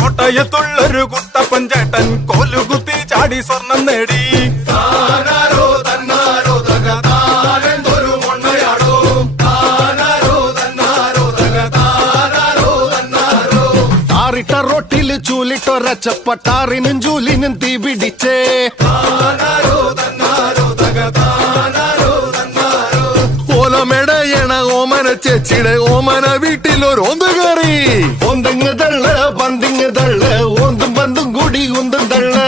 കോട്ടയത്തുള്ളൊരു കുട്ടപ്പൻ ചേട്ടൻ കോലുകുത്തി ചാടി സ്വർണം നേടി. ആറിട്ട റൊട്ടില് ചൂലിട്ടൊരച്ചപ്പട്ടാറിനും ചൂലിനും തീ പിടിച്ചേ. ഓലമെടയണ ഓമന ചേച്ചിയുടെ ഓമന വീട്ടിലൊരോന്ത് കയറി. ഒന്തിങ് തള്ള് പന്തിങ് തള്ള് ഓന്തും പന്തും കൂടി ഉന്തും തള്ള്.